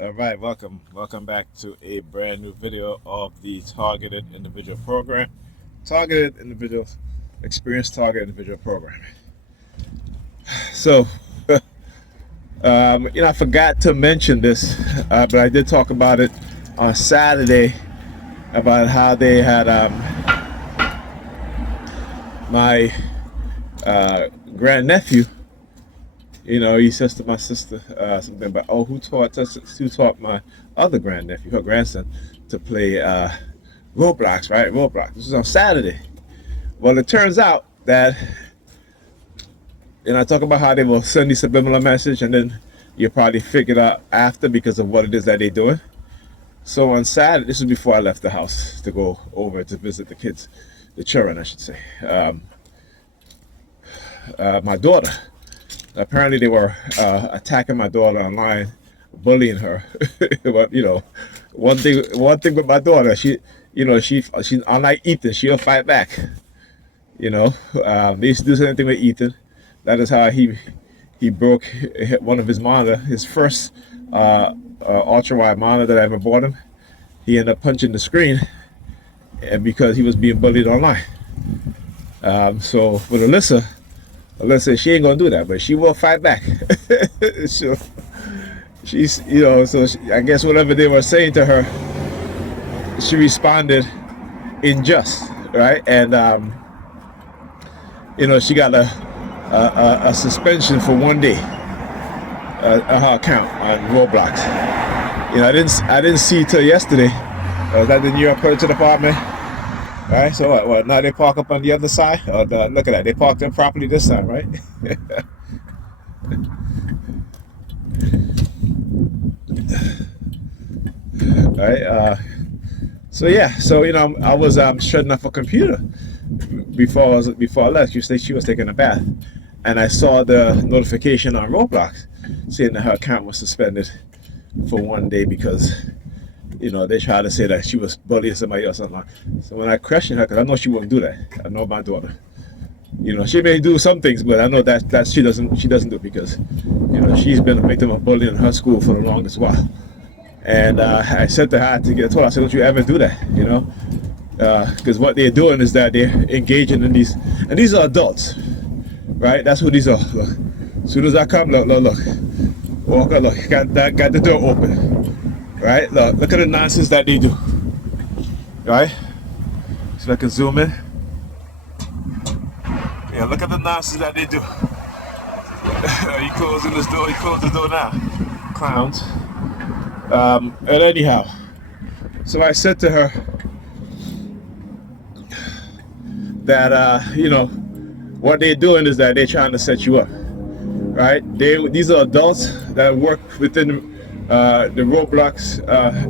All right, welcome back to a brand new video of the Targeted Individual Program. Targeted Individuals, Experience Targeted Individual Program. So, I forgot to mention this, but I did talk about it on Saturday about how they had my grandnephew. He says to my sister something about, who taught my other grandnephew, her grandson, to play Roblox, right? Roblox. This was on Saturday. Well, it turns out that, I talk about how they will send you subliminal message, and then you probably figure it out after because of what it is that they're doing. So on Saturday, this was before I left the house to go over to visit the kids, the children, I should say. My daughter. Apparently, they were attacking my daughter online, bullying her. But one thing with my daughter, she's unlike Ethan. She'll fight back. They used to do something with Ethan. That is how he broke one of his monitor, his first ultra wide monitor that I ever bought him. He ended up punching the screen, and because he was being bullied online. So with Alyssa, she ain't gonna do that, but she will fight back. So I guess whatever they were saying to her, she responded in just, right? And she got a suspension for 1 day on her account on Roblox. I didn't see till yesterday. I was at the New York Predators Department. Right, so what? Now they park up on the other side. Look at that, they parked them properly this time, right? Right. So I was shutting off a computer before I left. She was taking a bath, and I saw the notification on Roblox saying that her account was suspended for 1 day because they try to say that she was bullying somebody else online. So when I questioned her, because I know she wouldn't do that. I know my daughter. She may do some things, but I know that she doesn't do it because, she's been a victim of bullying in her school for the longest while. And I said to her, I told her, I said, don't you ever do that, because what they're doing is that they're engaging in these, and these are adults, right? That's who these are. Look. As soon as I come, look. Walk up, look, got the door open. Right? Look at the nonsense that they do. Right? So I can zoom in. Yeah, look at the nonsense that they do. You closing this door, you close the door now. Clowns. And anyhow, so I said to her that what they're doing is that they're trying to set you up. Right? These are adults that work within the Roblox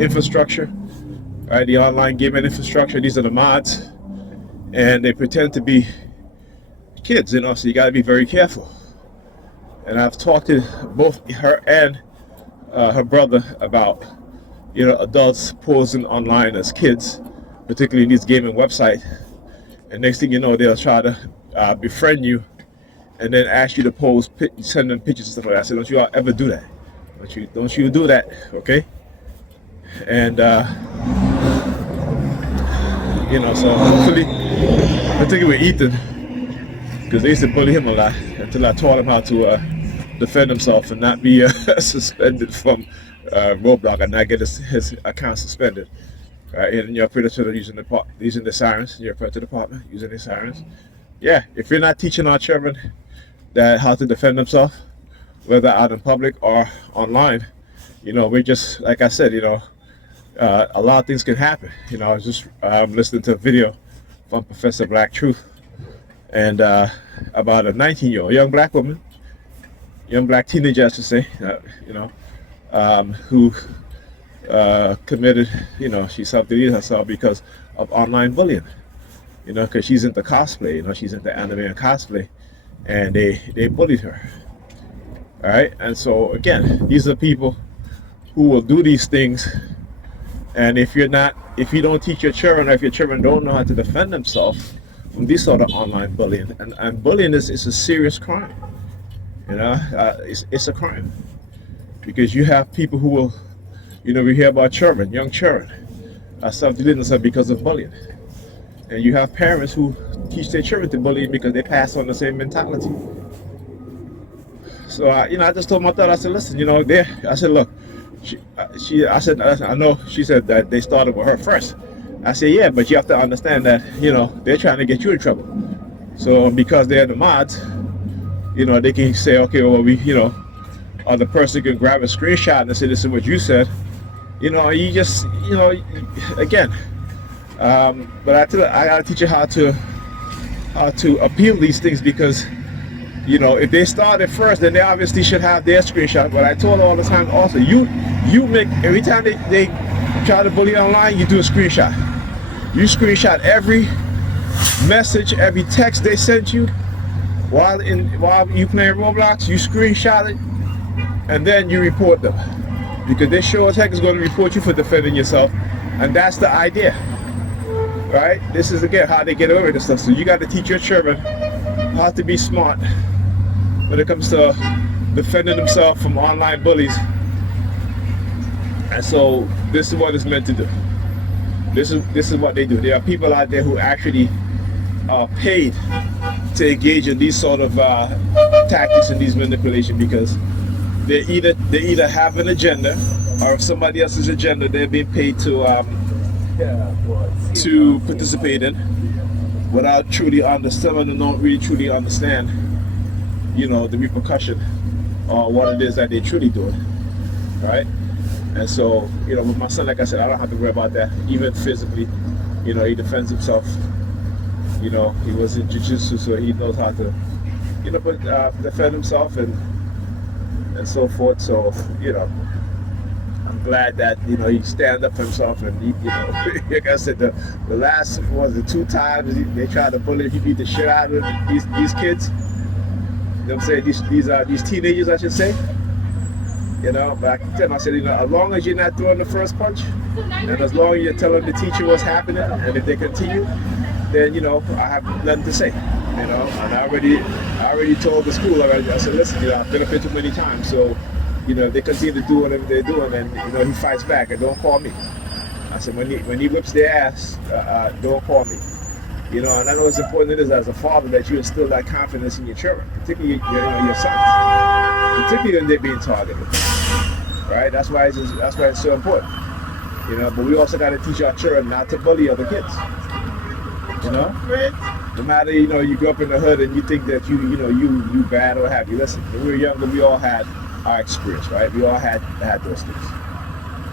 infrastructure, right? The online gaming infrastructure. These are the mods, and they pretend to be kids, so you got to be very careful. And I've talked to both her and her brother about, adults posing online as kids, particularly in these gaming websites. And next thing you know, they'll try to befriend you, and then ask you to pose, send them pictures and stuff like that. I said, don't you ever do that. Don't you do that, okay? And so hopefully, particularly with Ethan, because they used to bully him a lot until I taught him how to defend himself and not be suspended from Roblox and not get his account suspended. Right? And your predator using the sirens, your predator department using the sirens. Yeah, if you're not teaching our children that how to defend themselves, whether out in public or online, we're just, like I said, a lot of things can happen. I was just listening to a video from Professor Black Truth, and about a 19-year-old young black woman, young black teenager, I should say, who committed, she self-deleted herself because of online bullying, because she's into cosplay, she's into anime and cosplay, and they bullied her. All right, and so again, these are people who will do these things, and if you don't teach your children, or if your children don't know how to defend themselves from this sort of online bullying, and bullying is a serious crime. It's a crime because you have people who will You know, we hear about children, young children, self-dealing themselves because of bullying. And you have parents who teach their children to bully because they pass on the same mentality. So, I just told my daughter, I said, listen, I said, look, I said, I know, she said that they started with her first. I said, yeah, but you have to understand that, they're trying to get you in trouble. So because they're the mods, they can say, okay, well, or the person can grab a screenshot and say, this is what you said. You just, again, but I gotta teach you how to appeal these things, because if they started first, then they obviously should have their screenshot. But I told her all the time also, you make, every time they try to bully online, you do a screenshot. You screenshot every message, every text they sent you while you playing Roblox. You screenshot it and then you report them, because they sure as heck is going to report you for defending yourself. And that's the idea, right? This is again how they get away with this stuff. So you got to teach your children how to be smart when it comes to defending themselves from online bullies. And so this is what it's meant to do. This is what they do. There are people out there who actually are paid to engage in these sort of tactics and these manipulation, because they either have an agenda, or if somebody else's agenda they're being paid to participate in, without truly understanding, and don't really truly understand the repercussion or what it is that they're truly doing, right? And so, with my son, like I said, I don't have to worry about that, even physically. He defends himself. He was in jiu-jitsu, so he knows how to, defend himself and so forth. So, I'm glad that, he stand up for himself. And, like I said, the last, the 2 times they tried to bully, he beat the shit out of these kids. You know what I'm saying? These teenagers, I should say. But I tell them, I said, as long as you're not throwing the first punch, and as long as you're telling the teacher what's happening, and if they continue, then I have nothing to say. And I already told the school already. I said, listen, I've been up here too many times, so if they continue to do whatever they're doing, and he fights back, and don't call me. I said, when he whips their ass, don't call me. And I know it's important it is as a father that you instill that confidence in your children, particularly your sons, particularly when they're being targeted. Right? That's why it's so important. But we also got to teach our children not to bully other kids. No matter you grew up in the hood and you think that you bad or have you. Listen, when we were younger, we all had our experience, right? We all had those things.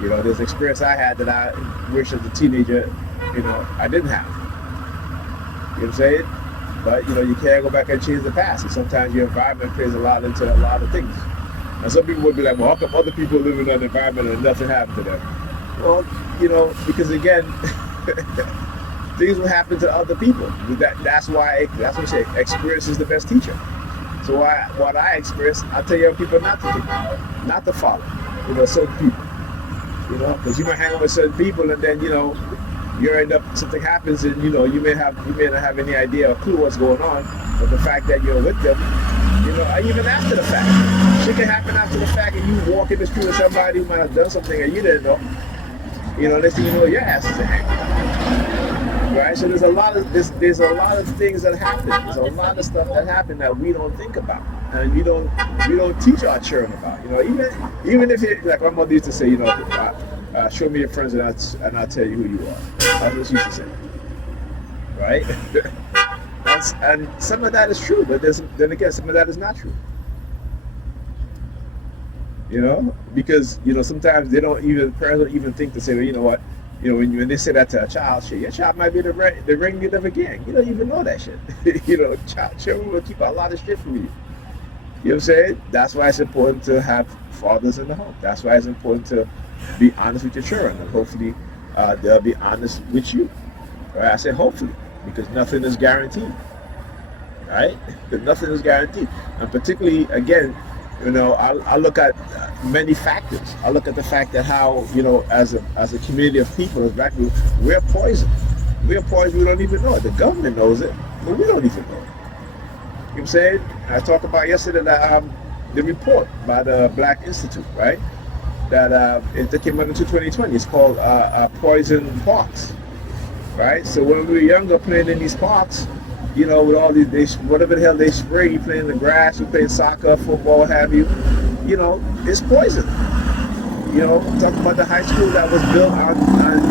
There's experience I had that I wish as a teenager, I didn't have. You know what I'm saying? But you can't go back and change the past. And sometimes your environment plays a lot into a lot of things. And some people would be like, well, how come other people live in an environment and nothing happened to them? Well, because again, things will happen to other people. That's why I say experience is the best teacher. So what I experience, I tell young people not to do, not to follow, certain people. Because you might hang out with certain people and then you end up, something happens and you may not have any idea or clue what's going on, but the fact that you're with them, even after the fact, shit can happen after the fact, and you walk in the street with somebody who might have done something and you didn't know. Next thing you know, your ass is hanging. Right? So there's a lot of things that happen. There's a lot of stuff that happen that we don't think about, and we don't teach our children about. Even if it, like my mother used to say, show me your friends and I'll tell you who you are. That's what she used to say. Right? and some of that is true, but then again, some of that is not true. Because sometimes parents don't even think to say, well, you know what, when they say that to a child, shit, your child might be the ringleader of a gang. You don't even know that shit. Children will keep a lot of shit from you. You know what I'm saying? That's why it's important to have fathers in the home. That's why it's important to be honest with your children, and hopefully they'll be honest with you. Right? I said hopefully, because nothing is guaranteed. Right? Nothing is guaranteed, and particularly again, I look at many factors. I look at the fact that how, as a community of people, as black people, we're poison. We're poison, we don't even know it. The government knows it, but we don't even know it. You know what I'm saying? I talked about yesterday the report by the Black Institute, right? that it came out into 2020. It's called Poison Parks, right? So when we were younger, playing in these parks, you know, with all these, whatever the hell they spray, you play in the grass, you play soccer, football, what have you, you know, it's poison. You know, talking about the high school that was built on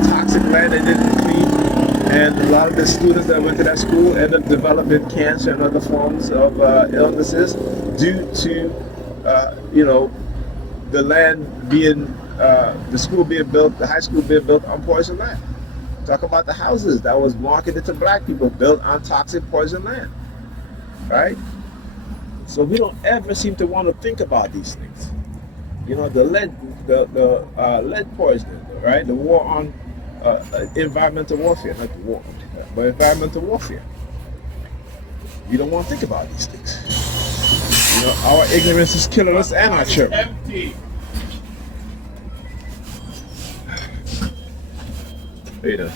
toxic land and didn't clean, and a lot of the students that went to that school ended up developing cancer and other forms of illnesses due to, you know, the land being, the school being built, the high school being built on poison land. Talk about the houses that was marketed to black people built on toxic poison land, right? So we don't ever seem to want to think about these things. You know, the lead poisoning, right? The war on environmental warfare, not the war, but environmental warfare. You don't want to think about these things. You know, our ignorance is killing us and our children. Empty. Later.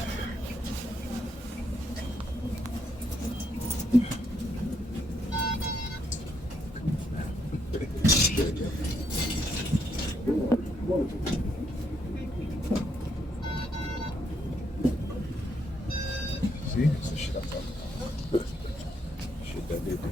See, that's the shit I'm talking about. Shit that they do.